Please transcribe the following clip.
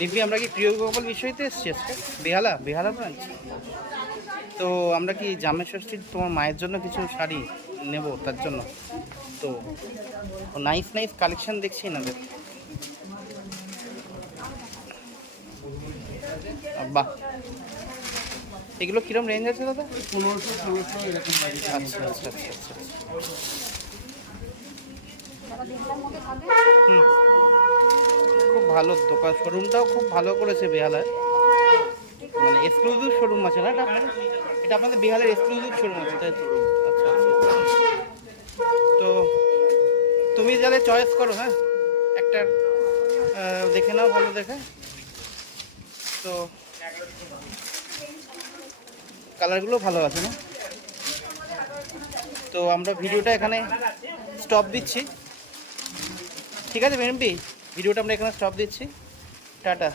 রিপি, আমরা কি প্রিয় গোপাল বিষয়তে এসেছি আজকে? বেহালা? বেহালা ব্রাঞ্চ তো আমরা কি জামে ষষ্ঠীর তোমার মায়ের জন্য কিছু শাড়ি নেব, তার জন্য? তো নাইস নাইস কালেকশন দেখছি এনাদের। বাহ এগুলো কিরম রেঞ্জ আছে দাদা? পনেরোশো আচ্ছা আচ্ছা আচ্ছা আচ্ছা। হুম। ভালো দোকান। শোরুমটাও খুব ভালো করেছে বেহালায়। মানে এক্সক্লুসিভ শোরুম আছে না এটা? এটা আপনাদের বিহারের এক্সক্লুসিভ শোরুম আছে, তাই তো? আচ্ছা আচ্ছা। তো তুমি যাদের চয়েস করো হ্যাঁ? একটা দেখে নাও ভালো দেখে। তো কালারগুলো ভালো আছে না? তো আমরা ভিডিওটা এখানে স্টপ দিচ্ছি। ঠিক আছে ম্যাডামপি ভিডিওটা আমরা এখানে স্টপ দিচ্ছি। টাটা।